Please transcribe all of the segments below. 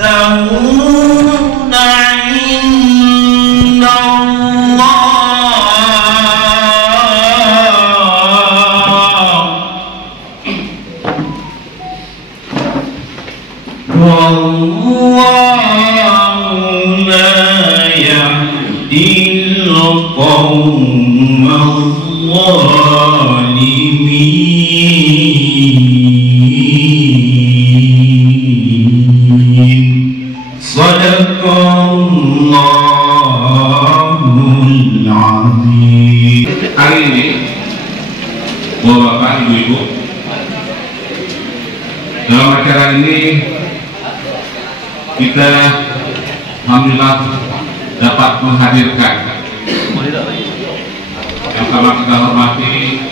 يستوون عند الله والله لا يهدي القوم الظالمين. Sadaqallahul azim. Hari ini, Bapak, Ibu-ibu, dalam acara ini kita alhamdulillah dapat menghadirkan yang pertama kita hormati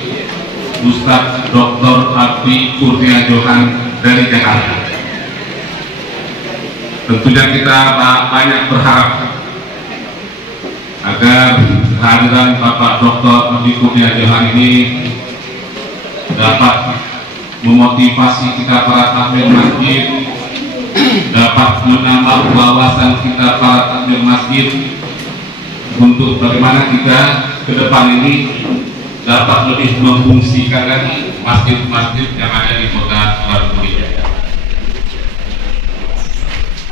Ustadz Dr. Abdi Kurnia Johan dari Jakarta. Tentunya kita banyak berharap agar kehadiran Bapak Dr. Abdi Kurnia Johan ini dapat memotivasi kita para takmir masjid, dapat menambah wawasan kita para takmir masjid untuk bagaimana kita ke depan ini dapat lebih memfungsikan lagi masjid-masjid yang ada di kota Batu.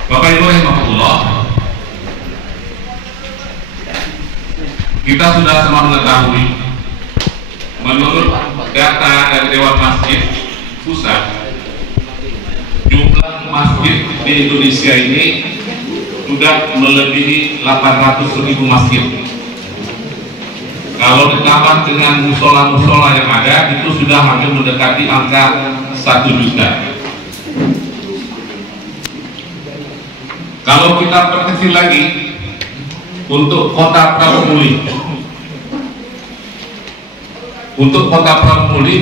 Bapak Ibu rahimahullah, kita sudah sama mengetahui menurut data dari Dewan Masjid Pusat, jumlah masjid di Indonesia ini sudah melebihi 800.000 masjid. Kalau ditambah dengan musola-musola yang ada, itu sudah hampir mendekati angka 1 juta. Kalau kita perkecil lagi untuk kota Prabu-Muli,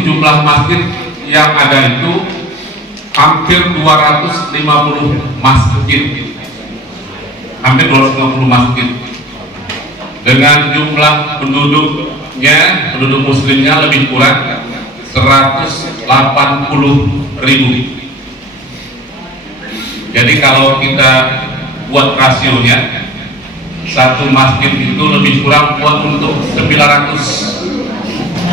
jumlah masjid yang ada itu hampir 250 masjid, hampir 250 masjid, dengan jumlah penduduk muslimnya lebih kurang 180.000. Jadi kalau kita buat rasionya, satu masjid itu lebih kurang buat untuk 900,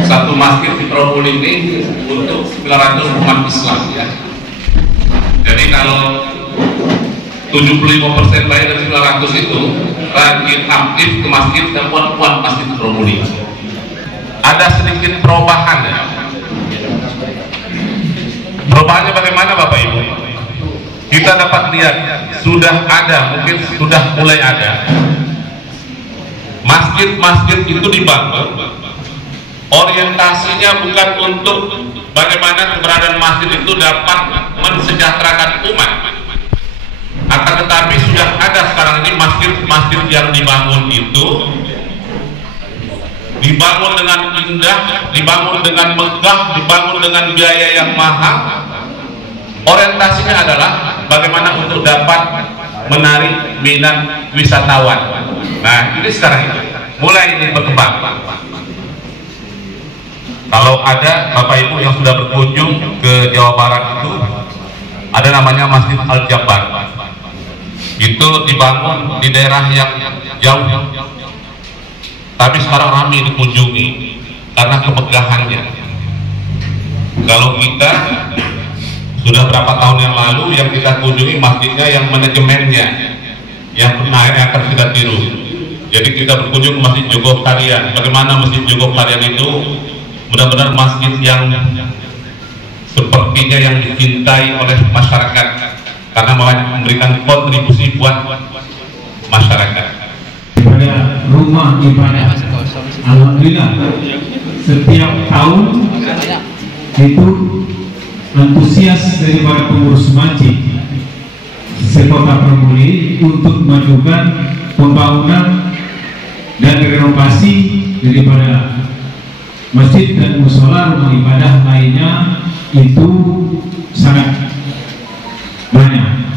satu masjid di Prabu-Muli ini untuk 900 umat Islam ya. Jadi kalau 75% baik dari 900 itu rajin aktif ke masjid dan buat masjid di Prabu-Muli. Ada sedikit perubahan ya. Perubahannya bagaimana Bapak Ibu? Kita dapat lihat sudah ada, mungkin sudah mulai ada masjid-masjid itu dibangun, orientasinya bukan untuk bagaimana keberadaan masjid itu dapat mensejahterakan umat, akan tetapi sudah ada sekarang ini masjid-masjid yang dibangun itu dibangun dengan indah, dibangun dengan megah, dibangun dengan biaya yang mahal. Orientasinya adalah bagaimana untuk dapat menarik minat wisatawan. Nah, ini sekarang itu mulai ini berkembang. Kalau ada Bapak Ibu yang sudah berkunjung ke Jawa Barat itu ada namanya Masjid Al-Jabar. Itu dibangun di daerah yang jauh, tapi sekarang ramai dikunjungi karena kemegahannya. Kalau kita sudah berapa tahun yang lalu yang kita kunjungi masjidnya yang manajemennya yang akhirnya akan kita tiru. Jadi kita berkunjung ke Masjid Jogokarian. Bagaimana Masjid Jogokarian itu benar-benar masjid yang sepertinya yang dicintai oleh masyarakat karena memberikan kontribusi buat masyarakat. Pada rumah ibadah, alhamdulillah setiap tahun itu antusias dari para pengurus masjid sekota Prabu-Muli untuk memajukan pembangunan dan renovasi daripada masjid dan musola rumah ibadah lainnya itu sangat banyak.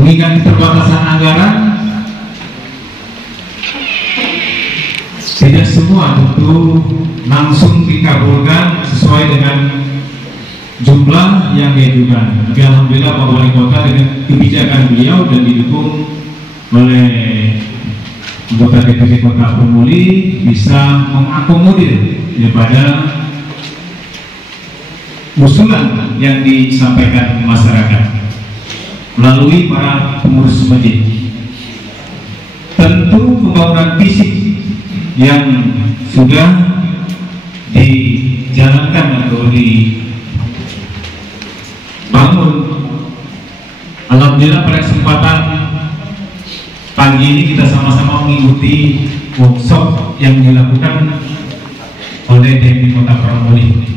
Mengingat keterbatasan anggaran, tidak semua tentu langsung dikabulkan sesuai dengan jumlah yang diajukan. Tapi alhamdulillah Pak Wali Kota dengan kebijakan beliau dan didukung oleh anggota DPC Kota Permuli bisa mengakomodir daripada usulan yang disampaikan masyarakat melalui para pengurus masjid. Tentu pembangunan fisik yang sudah dijalankan atau dibangun, alhamdulillah pada kesempatan pagi ini kita sama-sama mengikuti workshop yang dilakukan oleh DPD Kota Permuli.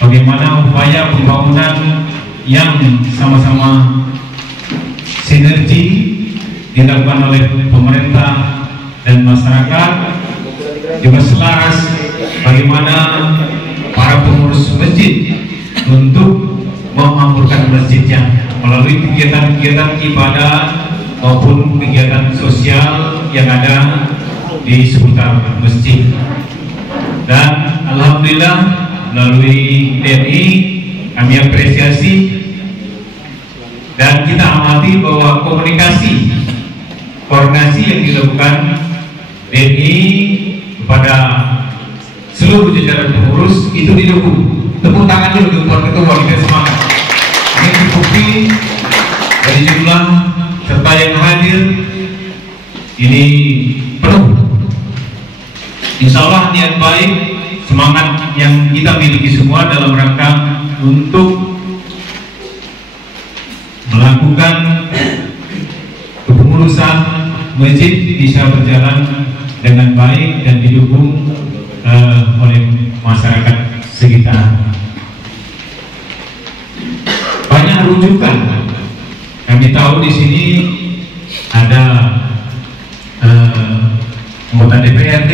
Bagaimana upaya pembangunan yang sama-sama sinergi dilakukan oleh pemerintah dan masyarakat, juga selaras bagaimana para pengurus masjid untuk memakmurkan masjidnya melalui kegiatan-kegiatan ibadah maupun kegiatan sosial yang ada di seputar masjid. Dan alhamdulillah melalui TNI kami apresiasi dan kita amati bahwa koordinasi yang dilakukan TNI kepada seluruh jajaran pengurus itu didukung. Tepuk tangan dulu untuk ketua, kita semangat. Ini terbukti dari jumlah serta yang hadir ini penuh. Insya Allah niat baik, semangat yang kita miliki semua dalam rangka untuk melakukan kepengurusan masjid bisa berjalan dengan baik dan didukung oleh masyarakat sekitar. Banyak rujukan. Kami tahu di sini ada anggota DPRD,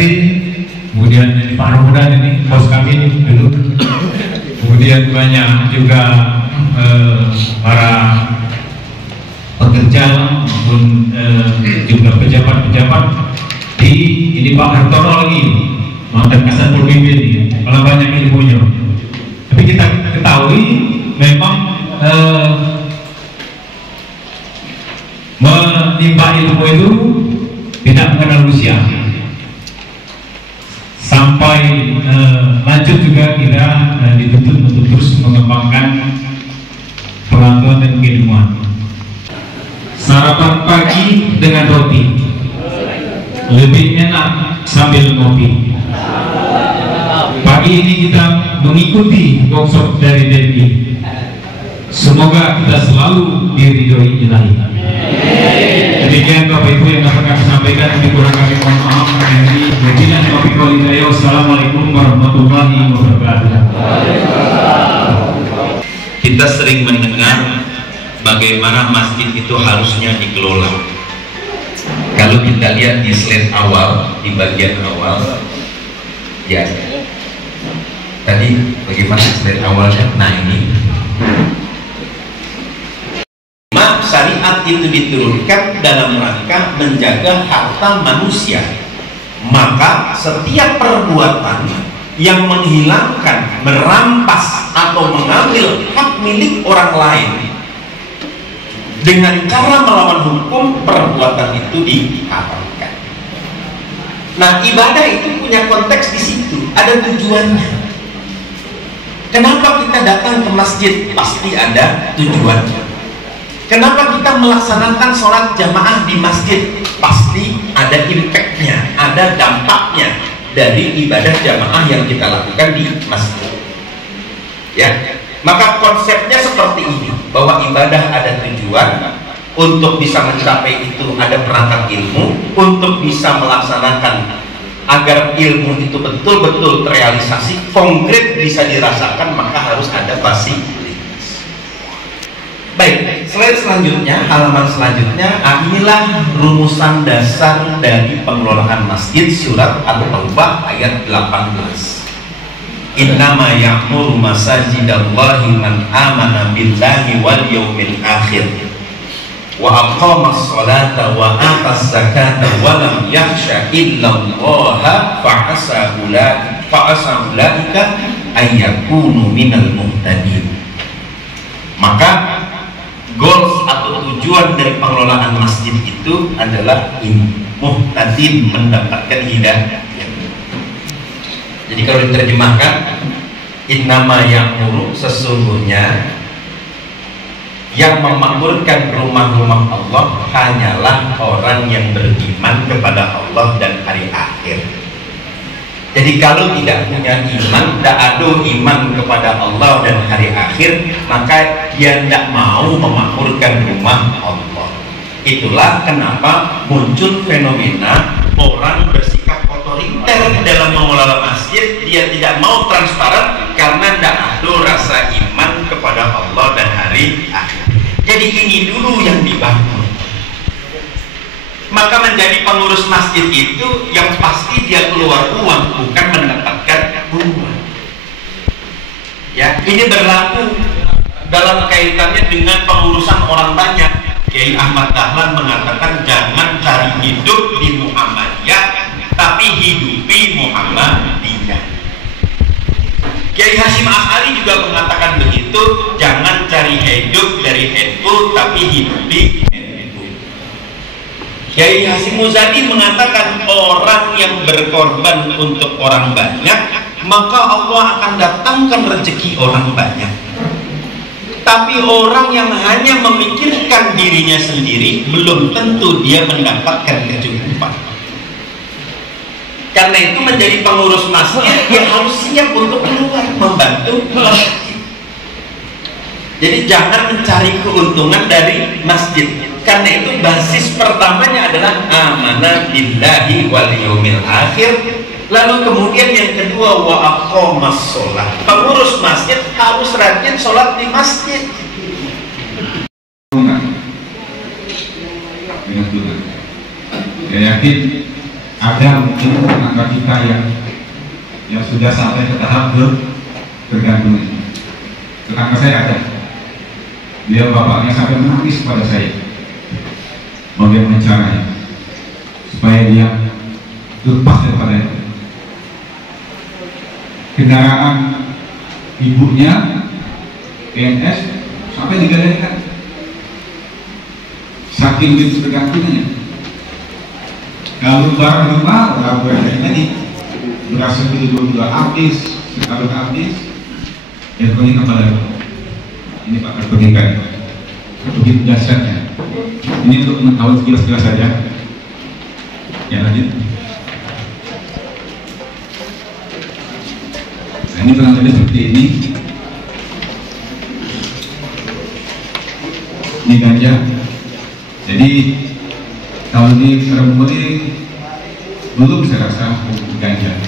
kemudian di Pak Romudan ini bos kami dulu, kemudian banyak juga para pekerja maupun juga pejabat-pejabat di ini Pak Hartono lagi mantan Kasat Pemimpin, kalau banyak ilmunya. Tapi kita ketahui memang menimba ilmu itu tidak mengenal usia. Sampai lanjut juga kita dituntut untuk terus mengembangkan pengetahuan dan keilmuan. Sarapan pagi dengan roti lebih enak sambil ngopi. Pagi ini kita mengikuti workshop dari DPI. Semoga kita selalu diridhoi Ilahi. Demikian Bapak Ibu yang dapat kami sampaikan, kurang kami mohon maaf. Wassalamualaikum warahmatullahi wabarakatuh. Kita sering mendengar bagaimana masjid itu harusnya dikelola. Kalau kita lihat di slide awal, di bagian awal, ya tadi bagaimana slide awalnya? Nah ini syariat itu diturunkan dalam rangka menjaga harta manusia. Maka setiap perbuatan yang menghilangkan, merampas atau mengambil hak milik orang lain dengan cara melawan hukum, perbuatan itu diharamkan. Nah, ibadah itu punya konteks di situ, ada tujuannya. Kenapa kita datang ke masjid? Pasti ada tujuannya. Kenapa kita melaksanakan sholat jamaah di masjid? Pasti ada impact-nya, ada dampaknya dari ibadah jamaah yang kita lakukan di masjid. Ya, maka konsepnya seperti ini, bahwa ibadah ada tujuan, untuk bisa mencapai itu ada perangkat ilmu, untuk bisa melaksanakan agar ilmu itu betul-betul terrealisasi, konkret bisa dirasakan, maka harus ada fasilitas. Baik, slide selanjutnya, halaman selanjutnya, inilah rumusan dasar dari pengelolaan masjid, surat At-Taubah ayat 18. Innama ya'muru masajidallahi man amana billahi wal yawmil akhir wa aqamas salata wa atas zakata wa lam yakhsha illa Allah fa'asa ulaika ayyakunu minal muhtadin. Maka goals atau tujuan dari pengelolaan masjid itu adalah muhtadin, mendapatkan hidayah. Jadi kalau diterjemahkan, innama ya'muru, sesungguhnya yang memakmurkan rumah-rumah Allah hanyalah orang yang beriman kepada Allah dan hari akhir. Jadi kalau tidak punya iman, tidak ada iman kepada Allah dan hari akhir, maka dia tidak mau memakmurkan rumah Allah. Itulah kenapa muncul fenomena orang bersikap otoriter dalam mengelola masjid. Dia tidak mau transparan karena tidak ada rasa iman kepada Allah dan hari akhir. Jadi ini dulu yang dibangun. Maka menjadi pengurus masjid itu yang pasti dia keluar uang, bukan mendapatkan uang. Ya, ini berlaku dalam kaitannya dengan pengurusan orang banyak. Kiai Ahmad Dahlan mengatakan jangan cari hidup di Muhammadiyah, tapi hidupi Muhammadiyah. Kiai Hasyim Asy'ari juga mengatakan begitu, jangan cari hidup dari NU, tapi hidupi NU. Kiai Hasyim Muzadi mengatakan orang yang berkorban untuk orang banyak, maka Allah akan datangkan rezeki orang banyak. Tapi orang yang hanya memikirkan dirinya sendiri, belum tentu dia mendapatkan kecukupan. Karena itu menjadi pengurus masjid yang harus siap untuk keluar membantu masjid. Jadi jangan mencari keuntungan dari masjid. Karena itu basis pertamanya adalah amanah billahi wal yaumil akhir. Lalu kemudian yang kedua wa aqamas sholat. Pengurus masjid harus rajin sholat di masjid. Saya yakin ada mungkin tetangga kita yang sudah sampai ke tahap tergantung. Tetangga saya ada, dia bapaknya sampai menangis pada saya. Bagaimana caranya supaya dia lepas daripada itu? Kendaraan ibunya PNS sampai digadaikan, saking gitu tergantungnya. Kalau barang rumah, labornya nih berasa dulu habis, sekarang habis, ya pergi kepada ini Pak pergi kan, begitu dasarnya. Ini untuk mengetahui sekilas-sekilas saja. Ya lanjut. Nah, ini barangkali seperti ini. Ini ganja. Jadi kalau di Remburi dulu bisa rasa ganja.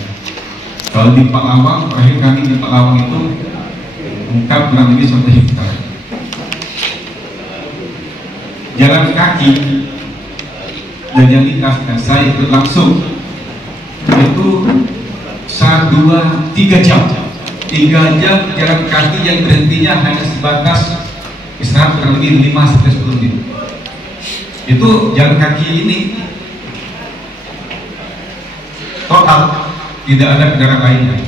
Kalau di Pak Lawang, terakhir kami di Pak Lawang itu ungkap kurang lebih 1 hektar. Jalan kaki dan yang lintas dan saya ikut langsung itu 1, 2, 3 jam. 3 jam jalan kaki yang berhentinya hanya sebatas istirahat kurang lebih 5-10 menit. Itu jalan kaki ini total tidak ada kendaraan lainnya.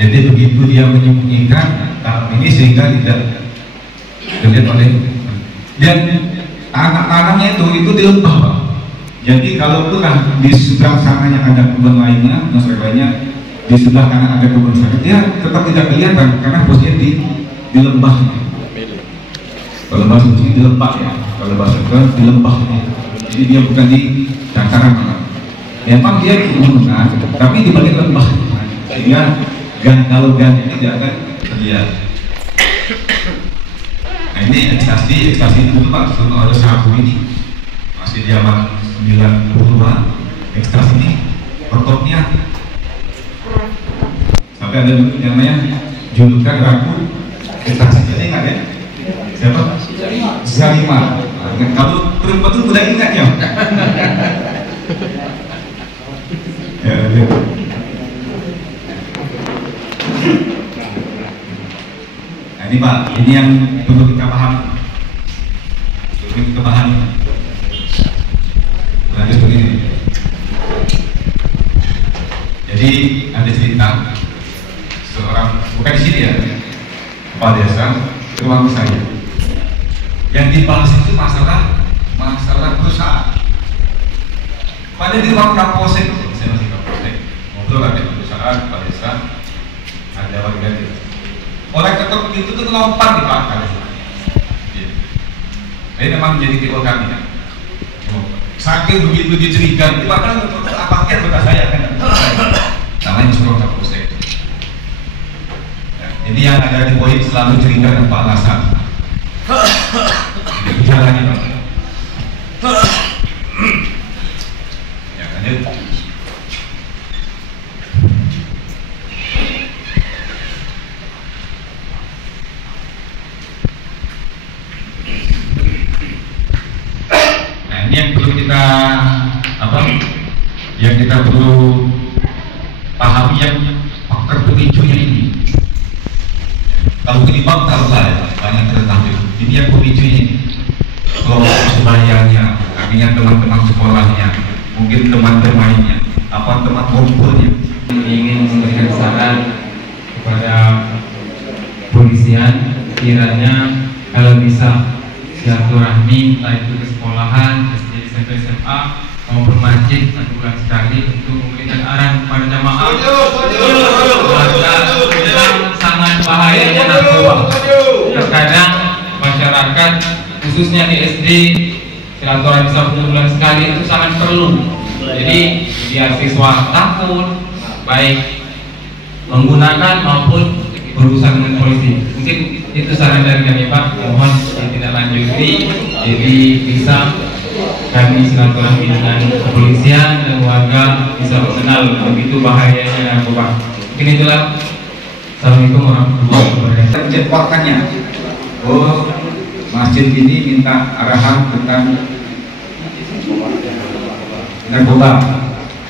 Jadi begitu dia menyembunyikan tahap ini sehingga tidak dilihat oleh, dan anak-anaknya itu di lembah Pak. Jadi kalau pernah di seberang sananya ada kebun lainnya, dan lainnya di sebelah kanan ada kebun sawit, dia tetap tidak kelihatan karena posisinya di lembahnya. Kalau bahasa Inggris di lembah ya, kalau bahasa Inggris di lembah. Jadi dia bukan di dataran. Memang dia di gunungan, tapi di bagian lembah. Sehingga kalau ini tidak akan terlihat. Nah ini ekstasi itu Pak, sebelum ada sabu ini masih zaman 90-an. Ekstasi ini pertopnya sampai ada yang namanya julukan ragu ekstasi. Jadi ingat ya? Siapa? Zalima. Nah, kalau perempuan itu udah ingat ya? Ya, ya. Nah ini Pak, ini yang perlu kita pahami. Perlu kita pahami. Lanjut begini. Jadi ada cerita kepala desa ke ruang saya. Yang dibahas itu masalah perusahaan. Pada di ruang Kapolsek, saya masih Kapolsek, ngobrol ada perusahaan, kepala desa, ada warga desa. Orang ketok itu tuh lompat di pangkal. Ini memang menjadi tipe kami kan. Saking begitu dicurigai, bahkan untuk apakah kota saya kan? Namanya Surau Kapolsek. Ini yang ada di poin selalu cerita dan Pak Alasan. Jalannya Pak. Ya kan itu. Nah ini yang perlu kita yang kita perlu pahami yang faktor pemicunya ini. Kalau penyebab taruhlah banyak tertentu. Ini yang pemicunya. Kelompok sebayanya, akhirnya teman-teman sekolahnya, mungkin teman-temannya, teman kumpulnya. Ingin memberikan saran kepada polisian, kiranya kalau bisa silaturahmi, entah itu ke sekolahan, SD, SMP, SMA, maupun masjid 1 bulan sekali untuk memberikan arahan kepada jamaah. Sangat bahayanya narkoba. Terkadang masyarakat khususnya di SD silaturahmi 1 bulan sekali itu sangat perlu. Jadi biar siswa takut baik menggunakan maupun berurusan dengan polisi. Mungkin itu saran dari kami Pak. Mohon ditindaklanjuti. Jadi bisa kami silaturahmi dengan kepolisian dan warga bisa mengenal begitu bahayanya narkoba. Mungkin itulah. Assalamualaikum warahmatullahi wabarakatuh. Menceporkannya, oh masjid ini minta arahan tentang narkoba,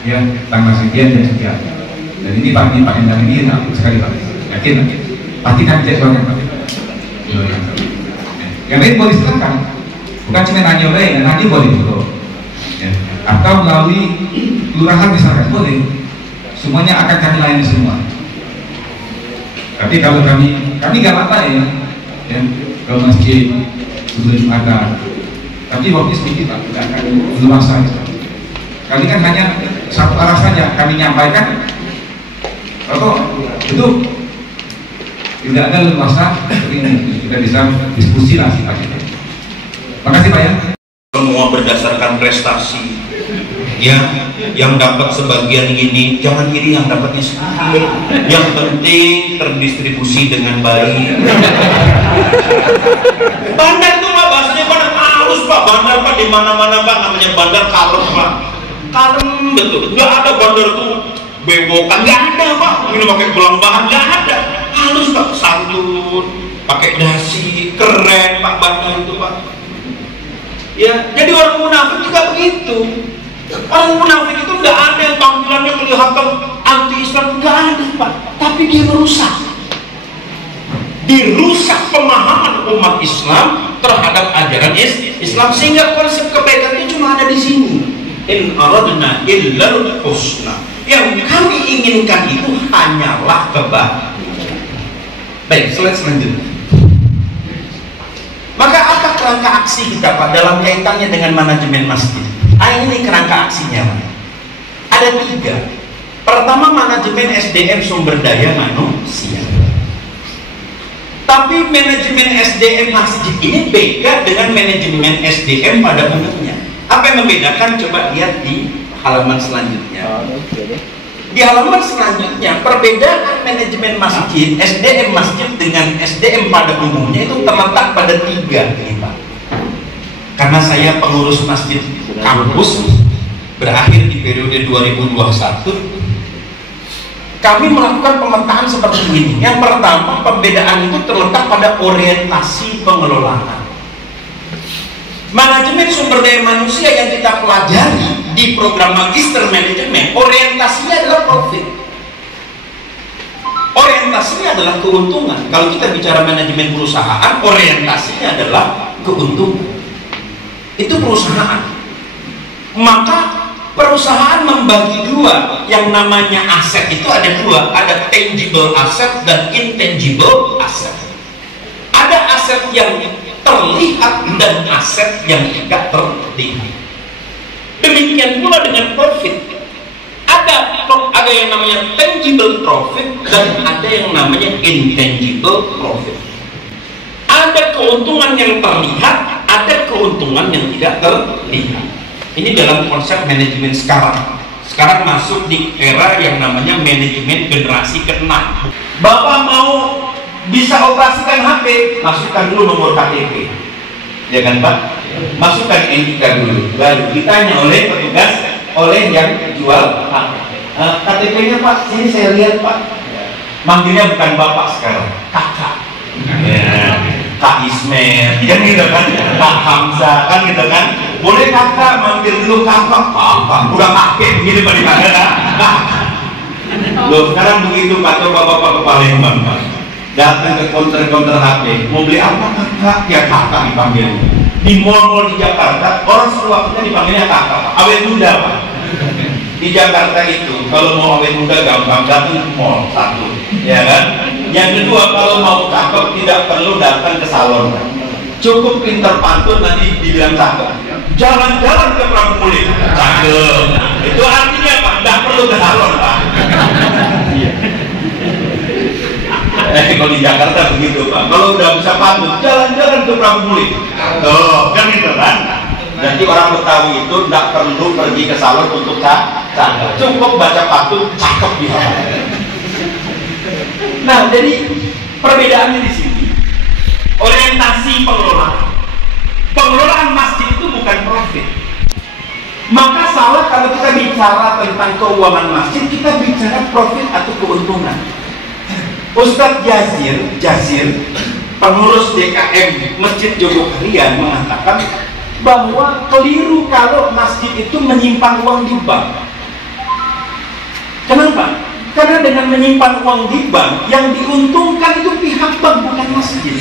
ya tanggal sekian dan sekian. Dan ini Pak Endang ini takut sekali Pak, yakin pasti kan ceporkan Pak. Yang lain boleh silakan, bukan cuma nanya oleh, nanti boleh dulu. Ya. Atau melalui kelurahan misalkan boleh, semuanya akan kami layani semua. Tapi kalau kami nggak apa-apa ya ke masjid sebelum ada. Tapi waktu sedikit Pak, tidak akan luas saja. Kami kan hanya satu arah saja kami nyampaikan. Kalau itu tidak ada leluasa, kita bisa diskusi lah kita. Makasih Pak ya. Semua berdasarkan prestasi. Ya, yang dapat sebagian ini jangan iri yang dapatnya sedikit. Yang penting terdistribusi dengan baik. Bandar itu Pak, bahasanya bandar halus Pak. Bandar Pak di mana-mana Pak, namanya bandar kalem Pak. Kalem betul. Nggak ada bandar tuh bewokan, nggak ada Pak. Ini pakai belang bahan, nggak ada. Halus Pak, santun, pakai dasi, keren Pak bandar itu Pak. Ya, jadi orang munafik juga begitu. Orang munafik itu tidak ada yang tampilannya kelihatan anti-Islam, tidak ada Pak. Tapi dia dirusak pemahaman umat Islam terhadap ajaran Islam, sehingga konsep kebaikan itu cuma ada di sini. In aradna illal husna. Yang kami inginkan itu hanyalah kebaikan. Baik, slide selanjutnya. Maka apa kerangka aksi kita Pak dalam kaitannya dengan manajemen masjid? Ini kerangka aksinya Pak. Ada 3. Pertama, manajemen SDM sumber daya manusia. Tapi manajemen SDM masjid ini beda dengan manajemen SDM pada umumnya. Apa yang membedakan? Coba lihat di halaman selanjutnya. Di halaman selanjutnya, perbedaan manajemen masjid, SDM masjid dengan SDM pada umumnya itu terletak pada 3 ini Pak. Karena saya pengurus masjid kampus berakhir di periode 2021, kami melakukan pemetaan seperti ini. Yang pertama, perbedaan itu terletak pada orientasi pengelolaan. Manajemen sumber daya manusia yang kita pelajari di program magister manajemen, orientasinya adalah profit. Orientasinya adalah keuntungan. Kalau kita bicara manajemen perusahaan, orientasinya adalah keuntungan. Itu perusahaan. Maka perusahaan membagi 2. Yang namanya aset itu ada 2, ada tangible asset dan intangible asset. aset yang terlihat dan aset yang tidak terlihat. Demikian pula dengan profit. Ada yang namanya tangible profit dan ada yang namanya intangible profit. Ada keuntungan yang terlihat, ada keuntungan yang tidak terlihat. Ini dalam konsep manajemen sekarang. Sekarang masuk di era yang namanya manajemen generasi ke-6. Bapak mau bisa operasikan HP, masukkan dulu nomor KTP, ya kan Pak? Masukkan NIK dulu, lalu ditanya oleh petugas, oleh yang jual KTP-nya Pak, sini saya lihat Pak. Manggilnya bukan Bapak sekarang, Kakak. Ya, Kak Ismail, kan gitu kan, Kak Hamzah, kan gitu kan. Boleh Kakak manggil dulu Kakak, Pak, udah pakai begini Pak dipanggil Kak. Loh, sekarang begitu Pak, coba Bapak ke Palembang Pak, datang ke counter HP, mau beli apa Kakak? Ya Kakak dipanggil. Di mall-mall di Jakarta, orang seluruhnya dipanggilnya Kakak, awet muda Pak. Di Jakarta itu, kalau mau awet muda gampang, datang ke mall, satu, ya kan? Yang kedua, kalau mau cakep tidak perlu datang ke salon, cukup pinter pantun nanti dibilang cakep. Jalan-jalan ke Pramulit, cakep. Itu artinya Pak, tidak perlu ke salon Pak. Kalau di Jakarta begitu Pak, kalau udah bisa pantun, jalan-jalan ke Pramulit, tuh kan gitu kan. Jadi orang Betawi itu tidak perlu pergi ke salon untuk cakep, cukup baca pantun cakep di sana. Nah, jadi perbedaannya di sini orientasi pengelolaan masjid itu bukan profit. Maka salah kalau kita bicara tentang keuangan masjid, kita bicara profit atau keuntungan. Ustadz Jazir, pengurus DKM Masjid Jogokarian mengatakan bahwa keliru kalau masjid itu menyimpan uang di bank. Kenapa? Karena dengan menyimpan uang di bank, yang diuntungkan itu pihak bank, bukan masjid.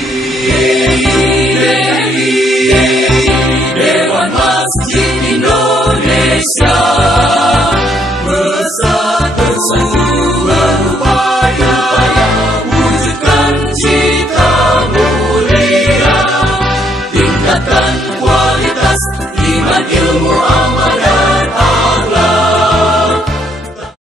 Dewan Masjid Indonesia bersatu berupaya wujudkan cita mulia, tingkatkan kualitas